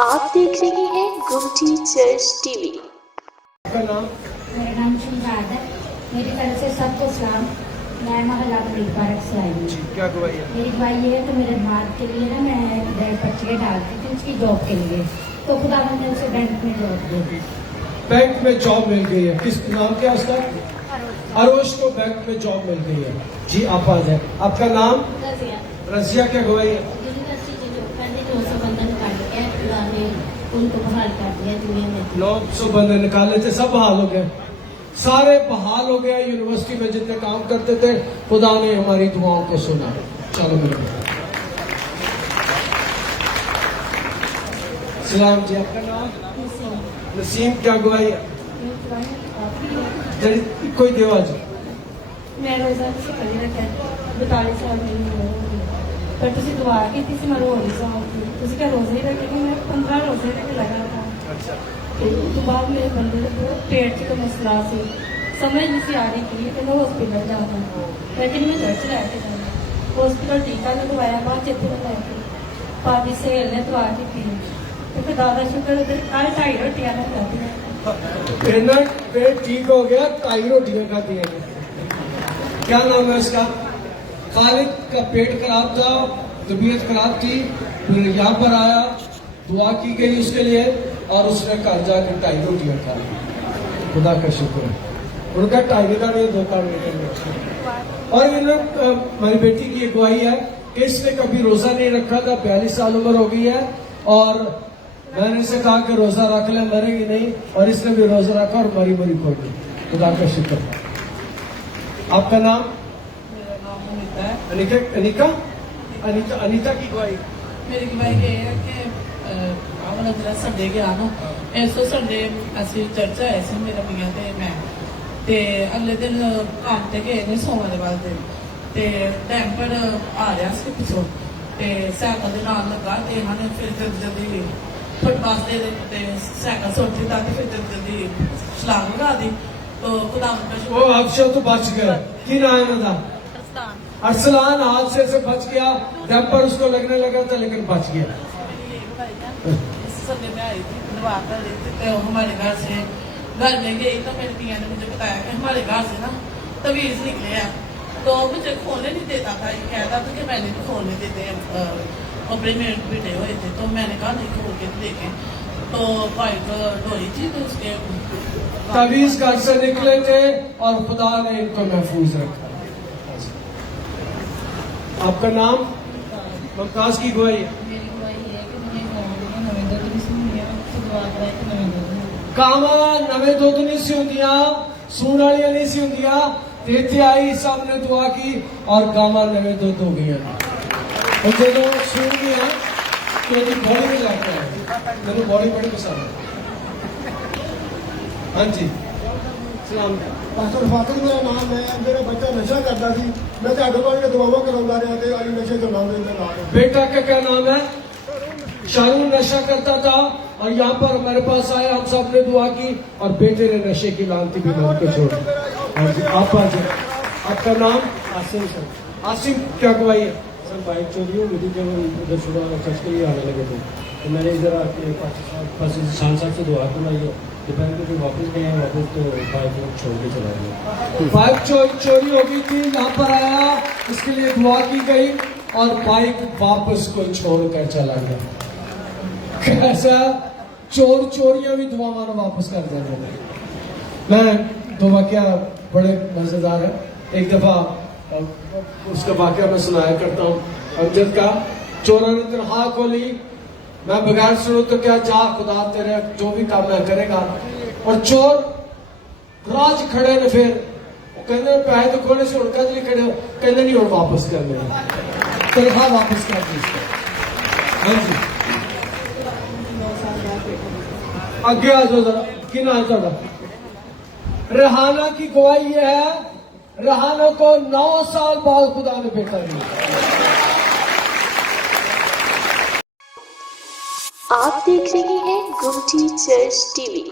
आप देख रहे हैं गुमटी चर्च टीवी। आपका नाम? मेरा नाम शमशाद है। मेरी तरफ से सबको सलाम। मैं मोहल्ला मलिक पार्क से आई हूँ। क्या गवाही है? मेरी गवाही ये है कि मेरे बात के लिए ना मैं पर्चे डालती थी उसकी जॉब के लिए, तो खुदा ने उसे बैंक में जॉब दे दी। बैंक में जॉब मिल गई है। किस नाम क्या उसका? अरोश को बैंक में जॉब मिल गई है। जी आप आ जाए। आपका नाम? रजिया। क्या गवाही है? उनको बहाल कर दिया दुनिया में। लोग सो बंदे निकाले थे, सब बहाल हो गए, सारे बहाल हो गए। यूनिवर्सिटी में जितने काम करते थे, खुदा ने हमारी दुआओं को सुना। चलो मेरे सलाम जी। आपका नाम? नसीम। क्या गवाही है? कोई देवा जी। मैं रोज़ा से करी रखा 42 साल की पर तुसी दुआ की थी मैं रो नहीं सकती। तुसी क्या रोज़े ही रखे? मैं 15 रोज़े रख लगा था। अच्छा। तो बाद मेरे बंदे को पेट का मसला से समझ नहीं सी आ रही थी कि मैं हॉस्पिटल जाऊँ, लेकिन मैं चर्च रहते थे। हॉस्पिटल टीका लगवाया, बाद चेते लगाया पापी से ने तो आके थी तो फिर दादा शुक्र कल 2.5 रोटियां ना खाती। पेट ठीक हो गया, 2.5 रोटियां खाती है। क्या नाम है उसका? खालिद का पेट खराब था, तबीयत खराब थी, फिर यहाँ पर आया, दुआ की गई उसके लिए और उसने घर जाकर 2.5 रोटियां खा ली। खुदा का शुक्र है। उनका 2.5 का नहीं 2 का निकल। और ये लोग हमारी बेटी की अगुवाई है कि इसने कभी रोजा नहीं रखा था, 42 साल उम्र हो गई है और मैंने इसे कहा कि रोजा रख ले, मरेगी नहीं, और इसने भी रोजा रखा और मरी मरी खोल दी। खुदा का शुक्र। आपका नाम? मेरा नाम अनीता है। अनीता की गवाही? मेरी गवाही ये है कि आवाज़ जरा संडे गया ना, ऐसो संडे ਅਸੀਂ ਚਰਚ ਆਏ ਸੀ ਮੇਰਾ ਮੀਆਂ ਤੇ ਮੈਂ, ਤੇ ਅਗਲੇ ਦਿਨ ਕੰਮ ਤੇ ਗਏ ਨੇ ਸੋਮਵਾਰ ਦੇ ਤੇ ਡੈਂਪਰ ਆ ਰਿਹਾ ਸੀ ਪਿੱਛੋਂ ਤੇ ਸਾਈਕਲ ਦੇ ਨਾਲ ਲੱਗਾ ਤੇ ਇਹਨਾਂ ਨੇ ਫਿਰ ਜਲਦੀ ਫੁੱਟਪਾਥ ਦੇ ਤੇ ਸਾਈਕਲ ਸੁੱਟ ਦਿੱਤਾ ਤੇ ਫਿਰ ਜਲਦੀ ਛਲਾਂਗ ਲਗਾ ਦੀ। तो खुदा वो अक्षर तो बच गया। की नाम है? अरसलान हादसे से बच गया। डंपर उसको लगने लगा था लेकिन बच गया। इस संडे में आई थी दुआ कर रही थी तो हमारे घर में गई तो मेरी मियां ने मुझे बताया कि हमारे घर से ना तवीज निकले हैं, तो मुझे खोलने नहीं देता था। ये कहता था कि मैंने तो खोलने देते कपड़े में बिटे हुए थे, तो मैंने कहा नहीं खोल के देखे, तो बाइक डोरी थी तो उसके तवीज घर से निकले थे और खुदा ने इनको महफूज रखा। आपका नाम? मुमताज की गवाही है। मेरी गवाही है कि मुझे नवे दुध नहीं सुनिया तो दुआ कराए कि नवे दुध कामा नवे दुध नहीं सी होंदिया, सून वाली नहीं सी होंदिया, ते इत्थे आई सब ने दुआ की और गावां नवे दुध हो गई। और जो सून गया तो बॉडी में लगता है, मेरी बॉडी बड़ी पसंद है। हाँ जी सलाम। पास्टर फातिल मेरा नाम है। मेरा बच्चा नशा करता थी, मैं ਤੁਹਾਡੇ ਕੋਲ ਦੁਆਵਾਂ ਕਰਾਉਂਦਾ ਰਿਹਾ ਤੇ ਅੱਜ ਨਸ਼ੇ ਤੋਂ ਨਾਮ लेते नाम। बेटा का क्या नाम है? शारून नशा करता था और यहाँ पर हमारे पास आया, हम सब ने दुआ की और बेटे ने नशे की लानती बीमारी को छोड़ दी। हाँ जी आप आ जाए। आपका नाम? आसिम सर। आसिम क्या गवाही है? सर बाइक चोरी हो गई थी जब उधर सुबह चर्च के लिए आने लगे थे, तो मैंने इधर आके पाकिस्तान साहब से दुआ करवाई है। दोपहर को फिर वापस गए हैं, वापस तो बाइक छोड़ के चला गया। बाइक चोरी हो गई थी, यहाँ पर आया, इसके लिए दुआ की गई और बाइक वापस को छोड़ कर चला गया। कैसा चोरियां भी दुआ मानो वापस कर देते हैं। मैं दो वाक्या बड़े मजेदार है। एक दफा उसका वाक्य मैं सुनाया करता हूँ। अमजद का चोरों ने तनख्वाह खोली, मैं बगैर सुनो तो क्या जा, खुदा तेरे जो भी काम है करेगा। और चोर राज खड़े ने फिर कहते पैसे तो खोले से उड़का जी खड़े कहते नहीं और वापस कर लेना, तनख्वाह वापस कर दी। हाँ जी आगे आ जाओ जरा। कि नाम थोड़ा? रेहाना की गवाही ये है, रेहाना को 9 साल बाद खुदा ने बेटा दिया। आप देख रहे हैं गुमटी चर्च टीवी।